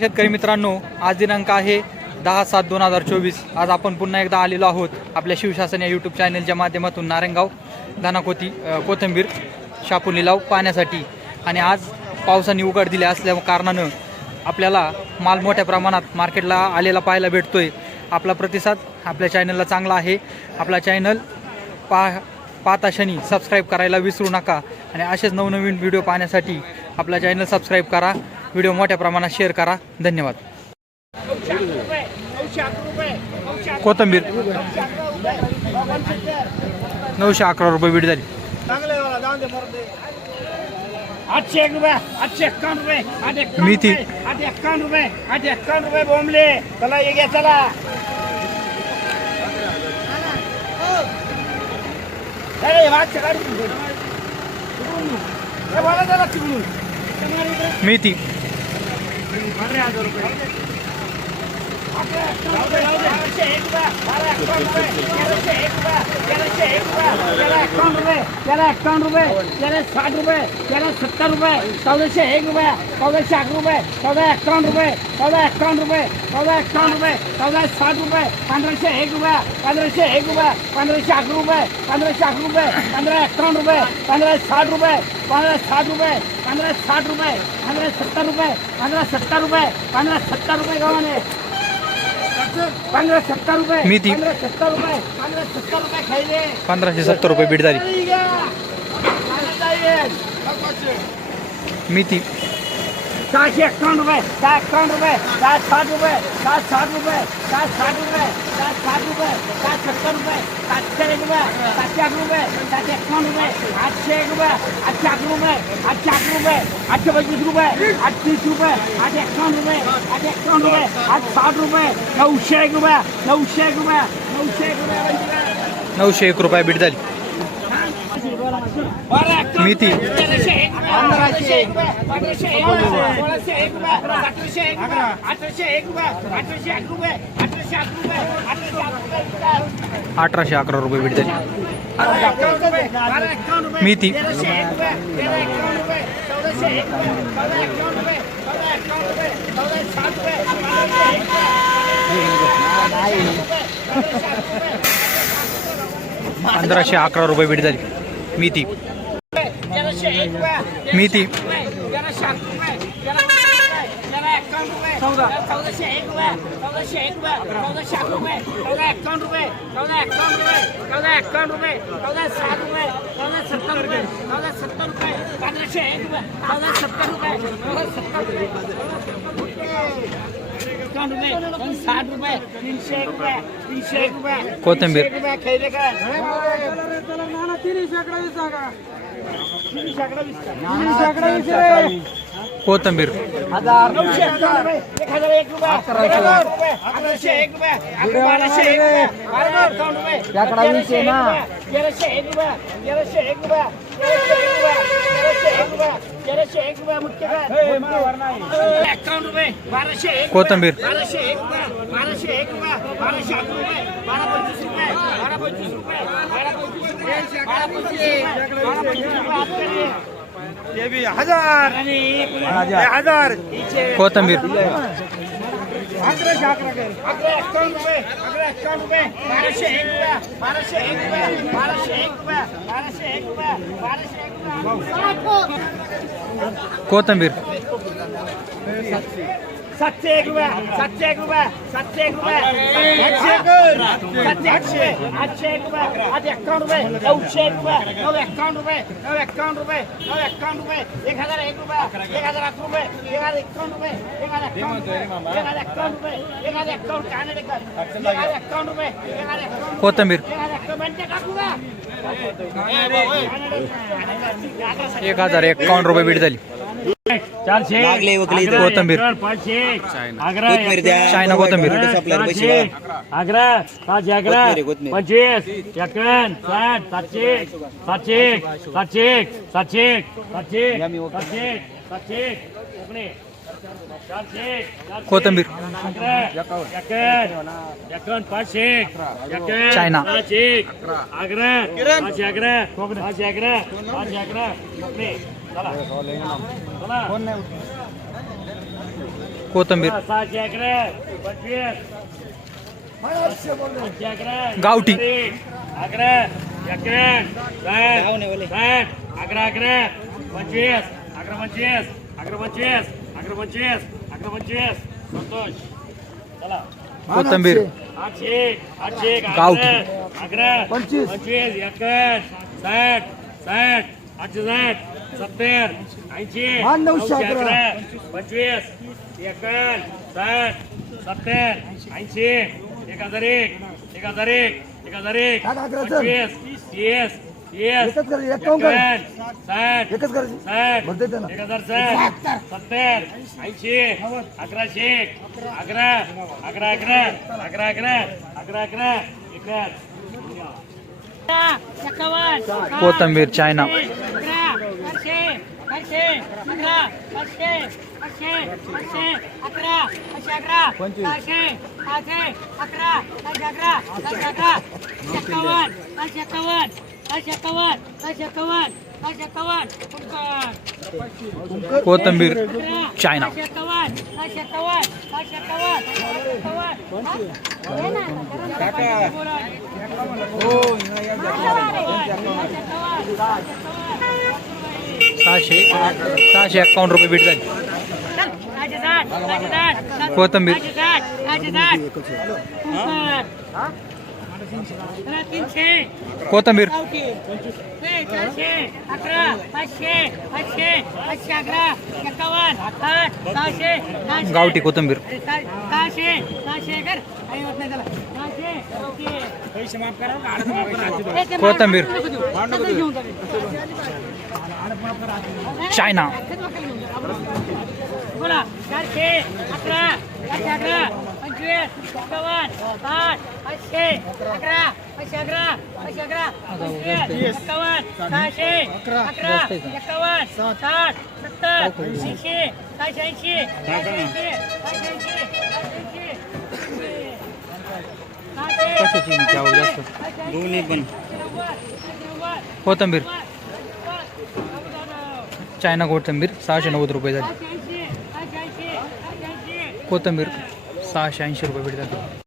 शेतकरी मित्रांनो आज दिनांक आहे दहा सात दोन हजार चोवीस. आज आपण पुन्हा एकदा आलेलो आहोत आपल्या शिवशासन या यूट्यूब चॅनलच्या माध्यमातून नारायणगाव धानाकोती कोथंबीर कोथिंबीर लिलाव पाहण्यासाठी. आणि आज पावसाने उघड दिले असल्या कारणानं आपल्याला माल मोठ्या प्रमाणात मार्केटला आलेला पाहायला भेटतोय. आपला प्रतिसाद आपल्या चॅनलला चांगला आहे. आपला चॅनल पा पाहता क्षणी सबस्क्राईब करायला विसरू नका. आणि असेच नवनवीन व्हिडिओ पाहण्यासाठी आपला चॅनल सबस्क्राईब करा. व्हिडिओ मोठ्या प्रमाणात शेअर करा. धन्यवाद. कोथंबीर. नऊशे अकरा रुपये बीड झाली. आठशे एक रुपये आठशे एक्कावन्न रुपये आठ मेथी. रुपये, आठ एक्कावन्न रुपये आठ एक्कावन्न रुपये बोंबले. चला हे घ्या चला. मेथी. पंधरा हजार रुपये बाराशे एक रुपये, बारा एक्कावन्न रुपये, तेराशे एक रुपये, तेराशे एक रुपये, तेरा एक्कावन्न रुपये, तेरा एक्कावन्न रुपये, तेरा साठ रुपये, तेरा सत्तर रुपये, चौदाशे एक रुपये, चौदाशे अकरा रुपये, चौदा एक्कावन्न रुपये, चौदा एक्कावन्न रुपये, चौदा एक्कावन्न रुपये, चौदा साठ रुपये, पंधराशे एक रुपये, पंधराशे एक रुपये, पंधराशे अकरा रुपये, पंधराशे अकरा रुपये, पंधरा एक्कावन्न रुपये, पंधरा साठ रुपये, पंधरा साठ रुपये, पंधरा साठ रुपये, पंधरा सत्तर रुपये, पंधरा सत्तर रुपये, पंधरा सत्तर रुपये गावाने पंधरा सत्तर रुपये मेथी. पंधरा सत्तर रुपये पंधरा सत्तर रुपये खायले पंधराशे सत्तर रुपये बीड झाली आहे. मला सहाशे एक्कावन्न रुपये सहा एक्कावन्न रुपये सात साठ रुपये सहा साठ रुपये सहा साठ रुपये साठ रुपये सत्तर रुपये सातशे एक रुपये सातशे रुपये सातशे एक्कावन्न रुपये आठशे एक रुपये आठशे अकरा रुपये आठशे अकरा रुपये आठशे पंचवीस रुपये आठ तीस रुपये आठ एक्कावन्न रुपये आठ एक्कावन्न रुपये आठ साठ रुपये नऊशे एक रुपये नऊशे एक रुपये नऊशे एक रुपये म्हणजे नऊशे एक रुपये बीड झाली. मेथी. अठराशे अकरा रुपये भेटते अकरा मेथी. पंधराशे अकरा रुपये भेट झाली मेथी रुपये तेराशे एक रुपये मेथी. अकरा रुपये चौदा साठ रुपये तीनशे एक रुपये तीनशे एक रुपये कोथिंबीर. तीनशे एक रुपये खैरे काय तीनशे अकरा वीस का कोथंबीर नऊशे रुपये, एक हजार एक रुपये, एक हजार रुपये, अकराशे एक रुपये, अकरा बाराशे एक रुपये, बारा एक्कावन्न रुपये, तेराशे एक रुपये, तेराशे एक रुपये, तेराशे एक रुपये, तेराशे एक रुपये, कोथिंबीर. बाराशे एक रुपये, बाराशे एक रुपये, बाराशे अकरा रुपये, बारा पंचवीस रुपये, बारा पंचवीस रुपये, बारा पंचवीस रुपये, बारा पंचवीस रुपये, बारा पंचवीस रुपये, आतमध्ये. आणि एक अकरा एक्कावन्न रुपये अकरा एक्कावन्न रुपये बाराशे एक रुपये बाराशे एक रुपये बाराशे एक रुपये बाराशे एक रुपये बाराशे एक रुपये कोथंबीर सातशे एक रुपये सातशे एक रुपये सातशे एक रुपये आठशे सातशे आठशे आठशे एक रुपये आठ एक्कावन्न रुपये नऊशे एक रुपये नऊ एक्कावन्न रुपये नऊ एक्कावन्न रुपये नऊ एक्कावन्न रुपये एक हजार एक रुपये एक हजार अकरा रुपये एक हजार एक्कावन्न रुपये एक हजार एक्कावन्न रुपये एक हजार एक्कावन्न रुपये एक हजार नाही लेकर? एक हजार एक्कावन्न रुपये एक हजार एक्कावन्न कोथंबीर एक हजार एक्कावन्न म्हणजे टाकू का एक हजार एकावन्न रुपये बीड झाली चारशे कोथंबीर पाचशे अकरा चायना कोथंबीर पाचशे अकरा पाचशे अकरा पंचवीस एकावन्न साठ सातशे सातशे सातशे सातशे सातशे सातशे सातशे कोकणे. चारशे कोथंबीर अकरा एकावन्न एकावन्न पाचशे एकावन्न चायना. पाचशे अकरा पाचशे अकरा कोतंबीर गाउटी कोथंबीर गावठी. पंचवीस साठ. साठ. आठशे साठ सत्तर ऐंशी नऊ अकरा पंचवीस एकावन्न साठ सत्तर ऐंशी एक हज़ार एक एक हज़ार एक एक हज़ार एक पंचवीस तीस तीस एकावन्न साठ साठ एक हज़ार साठ सत्तर ऐंशी अकराशे अकरा अकरा अकरा अकरा अकरा अकरा अकरा एकर कोथंबीर चायना. पाचशे अकरा पाचशे पाचशे पाचशे अकरा पाचशे अकरा सहाशे सहाशे अकरा पाचशे अकरा पाचशे अकरा एकावन्न पाचशे एकावन्न पाचशे एकावन्न पाचशे एकावन्न पाचशे एकावन्न कोथंबीर चायना पाचशे एकावन्न पाचशे एकावन्न पाचशे एकावन्न पाचशे एकावन्न सहाशे सहाशे एक्कावन्न रुपये बीट झाली. कोथंबीर. कोथंबीर अकरा पाचशे पाचशे पाचशे अकरा एकावन्न आठ सहाशे गावठी कोथंबीर सहाशे सहाशे पंचवीस एकावन्न साठ पाचशे अकरा पाचशे अकरा पाचशे अकरा पंचवीस एकावन्न सहाशे अकरा एकावन्न साठ सत्तर ऐंशी सहाशे ऐंशी सहाशे ऐंशी दोन्ही पण कोथंबीर चायना कोथंबीर सहाशे नव्वद रुपये झाली कोथंबीर सहाशे ऐंशी रुपये भेटतात.